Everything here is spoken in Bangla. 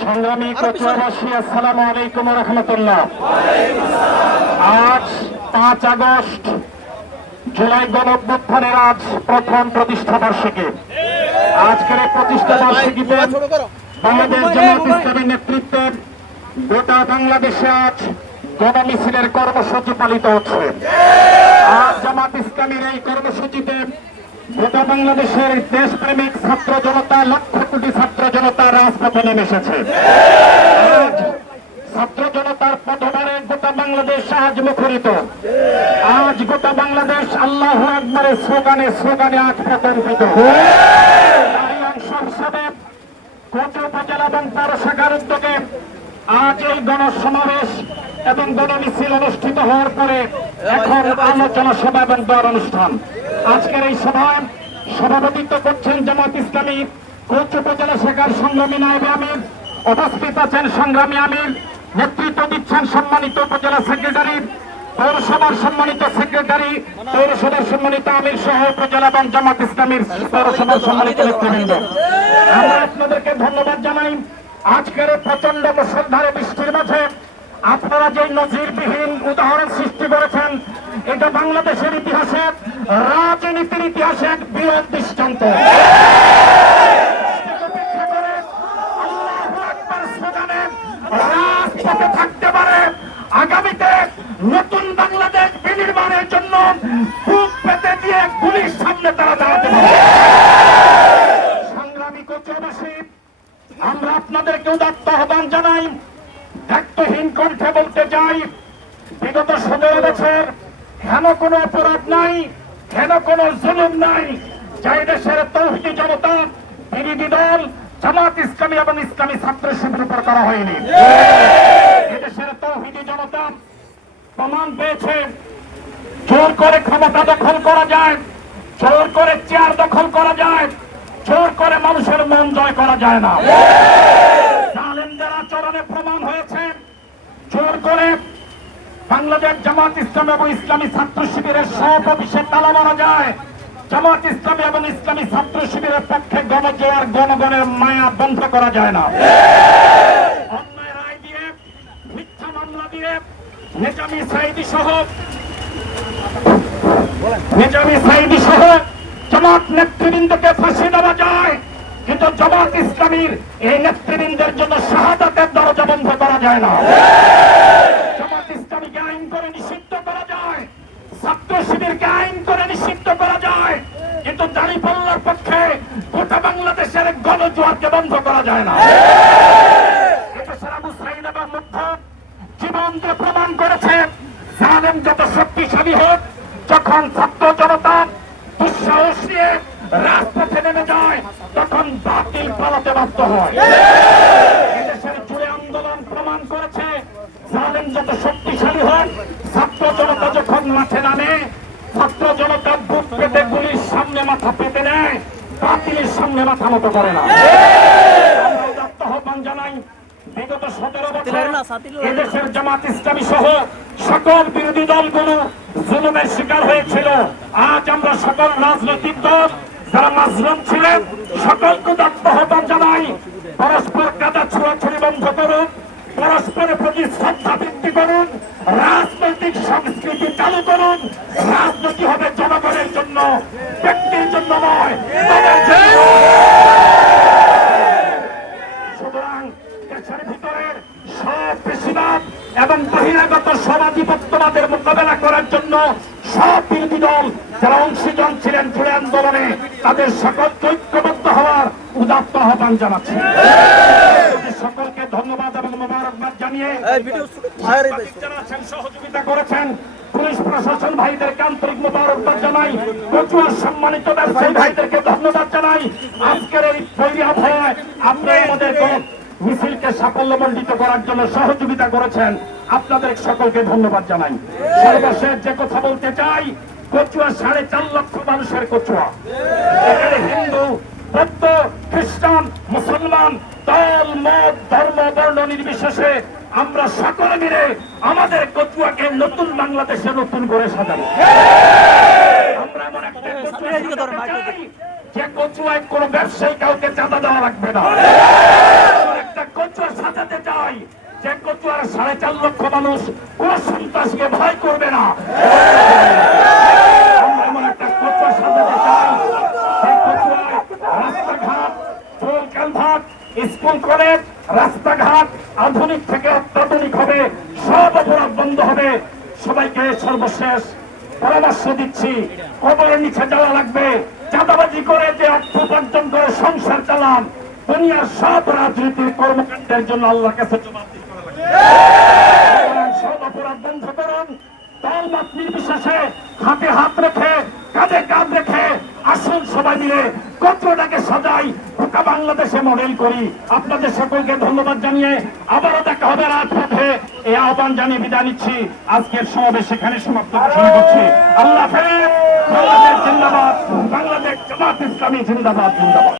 সংগ্রামী কচুয়াবাসী আসসালামু আলাইকুম রহমতুল্লাহ। আজ পাঁচ আগস্ট জুলাই গণঅভ্যুত্থানের আজ প্রথম প্রতিষ্ঠা বার্ষিকী। আজকের এই প্রতিষ্ঠা বার্ষিকীতে বাংলাদেশ জামাত ইসলামের নেতৃত্বে গোটা বাংলাদেশে আজ গণমিছিলের কর্মসূচি পালিত হচ্ছে। জামাত ইসলামের এই কর্মসূচিতে গোটা বাংলাদেশের দেশপ্রেমিক ছাত্র জনতা, লক্ষ কোটি ছাত্র জনতা রাজপথে নেমে এসেছে। ছাত্র জনতার পথবারে গোটা বাংলাদেশ আজ মুখরিত। আজ গোটা বাংলাদেশ আল্লাহ আকবরের স্লোগানে স্লোগানে আজ প্রকম্পিত। কোচ উপজেলা এবং পৌর শাখার উদ্যোগে আজ এই গণসমাবেশ এবং গণমিছিল অনুষ্ঠিত হওয়ার পরে এখন আলোচনা সভা এবং দর অনুষ্ঠান। আজকের এই সভায় সভাপতিত্ব করছেন জামাত ইসলামী, কোচ উপজেলা শাখার সংগ্রামী নায়বে আমির, উপস্থিত আছেন সংগ্রামী আমির, নেতৃত্ব দিচ্ছেন সম্মানিত উপজেলা সেক্রেটারি, পৌরসভার সম্মানিত সেক্রেটারি, পৌরসভার সম্মানিত আমির সহ উপজেলা এবং জামাত ইসলামীর পৌরসভার সম্মানিত নেতৃবৃন্দ। আমরা আপনাদেরকে ধন্যবাদ জানাই। আজকের প্রচণ্ড মুসলধারে বৃষ্টির মাঝে আপনারা যে নজিরবিহীন উদাহরণ সৃষ্টি করেছেন, এটা বাংলাদেশের ইতিহাসে রাজনীতির ইতিহাসে এক দৃষ্টান্ত। থাকতে পারে। আগামীতে নতুন বাংলাদেশ বিনির্মাণের জন্য বুক পেতে দিয়ে গুলির সামনে তারা দাঁড়াতে পারে সংগ্রামী কচুয়াবাসী আমরা আপনাদেরকে উদাত্ত আহ্বান জানাই দায়িত্বহীন কণ্ঠে বলতে চাই বিগত সতেরো বছর হেন কোনো অপরাধ নাই হেন কোনো জুলুম নাই? যাই দেশের তৌহিদি জনতা বিরোধী দল জামাত ইসলামী এবং ইসলামী ছাত্র শিবির উপর করা হয়নি। এদেশের তৌহিদি জনতা প্রমাণ পেয়েছে জোর করে ক্ষমতা দখল করা যায় জোর করে চেয়ার দখল করা যায় জোর করে মানুষের মন জয় করা যায় না জালেমদের আচরণে প্রমাণ হয়েছে জোর করে বাংলাদেশ জামাত ইসলাম এবং ইসলামী ছাত্র শিবিরের সব অফিসে তালা মারা যায়। জামাত ইসলামী এবং ইসলামী ছাত্র শিবিরের পক্ষে গণজোয়ার গণগণের মায়া বন্ধ করা যায় না। দিয়ে যায়। কিন্তু ইসলামীর এই নেতৃবৃন্দের জন্য শাহাদাতের দরজা বন্ধ করা যায় না। করা যায় না। এদেশের আবু সাইদ এবং মুগ্ধ জীবন প্রমাণ করেছে। জালেম যত শক্তিশালী হোক, যখন ছাত্র জনতা দুঃসাহস নিয়ে রাজপথে নেমে যায়, তখন বাতিল পালাতে বাধ্য হয়। এদেশের জুড়ে আন্দোলন প্রমাণ করেছে, জালেম যত শক্তিশালী হোক, ছাত্র জনতা যখন মাঠে নামে, ছাত্র জনতা বুক পেতে গুলির সামনে মাথা পেতে নেয়, বাতিলের সামনে মাথা মতো করে না আমরা উদাত্ত আহ্বান জানাই বিগত সতেরো বছর। এদেশের জামাত ইসলামী সহ সকল বিরোধী দলগুলো জুলুমের শিকার হয়েছিল। আজ আমরা সকল রাজনৈতিক দল যারা মাজলুম ছিলেন সকলকে আহ্বান জানাই। পরস্পর কাদা ছোড়াছড়ি বন্ধ করুন পরস্পরের প্রতি শ্রদ্ধা বৃদ্ধি করুন রাজনৈতিক সংস্কৃতি চালু করুন। রাজনীতি হবে জনগণের জন্য ব্যক্তির জন্য নয় সুতরাং দেশের ভিতরের সব এবং বহিরাগত সমাধিপত্যবাদের মোকাবেলা করার জন্য সব বিরোধী দল যারা অংশীজন ছিলেন জুড়ে আন্দোলনে তাদের সকলকে ঐক্যবদ্ধ হওয়ার উদাত্ত আহ্বান জানাচ্ছি। সকলকে ধন্যবাদ এবং মোবারকবাদ জানিয়ে যারা আছেন, সহযোগিতা করেছেন। পুলিশ প্রশাসন ভাইদেরকে আন্তরিক মোবারকবাদ জানাই। কচুয়ার সম্মানিত ব্যবসায়ী ভাইদেরকে ধন্যবাদ জানাই। আজকের এই তৈরি আবহাওয়ায় আপনি আমাদেরকে মিছিলকে সাফল্যমণ্ডিত করার জন্য সহযোগিতা করেছেন আপনাদের সকলকে ধন্যবাদ জানাই। সর্বশেষ যে কথা বলতে চাই কচুয়া সাড়ে চার লক্ষ মানুষের কচুয়া। এখানে হিন্দু বৌদ্ধ খ্রিস্টান মুসলমান দল মত ধর্ম বর্ণ নির্বিশেষে আমরা সকলে মিলে আমাদের কচুয়াকে নতুন বাংলাদেশে নতুন করে সাজাবো। আমরা এমন একটা যে কচুয়ায় কোনো ব্যবসায়ী কাউকে চাঁদা দেওয়া লাগবে না এমন একটা কচুয়া সাজাতে চাই যে কচুয়ার সাড়ে চার লক্ষ মানুষ কোন সন্ত্রাসকে ভয় করবে না। স্কুল, কলেজ, রাস্তাঘাট আধুনিক থেকে অত্যাধুনিক হবে, সব অপরাধ বন্ধ হবে। সবাইকে সর্বশেষ পরামর্শ দিচ্ছি, কবরের নিচে যাওয়া লাগবে। চাঁদাবাজি করে যে অর্থ উপার্জন করে সংসার চালান দুনিয়ার সব রাজনীতির কর্মকাণ্ডের জন্য আল্লাহর কাছে জবাবদিহি করা সব অপরাধ বন্ধ করুন। দল মত নির্বিশেষে হাতে হাত রেখে, কাঁধে কাঁধ রেখে আসুন সবাই মিলে কত্রটাকে সাজাই গোটা বাংলাদেশে মডেল করি। আপনাদের সকলকে ধন্যবাদ জানিয়ে আবারও দেখা হবে রাজপথে। এই আহ্বান জানিয়ে বিদায় নিচ্ছি। আজকের সমাবেশ সেখানে সমাপ্ত ঘোষণা করছি। আল্লাহ হাফেজ। বাংলাদেশ জিন্দাবাদ। বাংলাদেশ জামাত ইসলামী জিন্দাবাদ জিন্দাবাদ।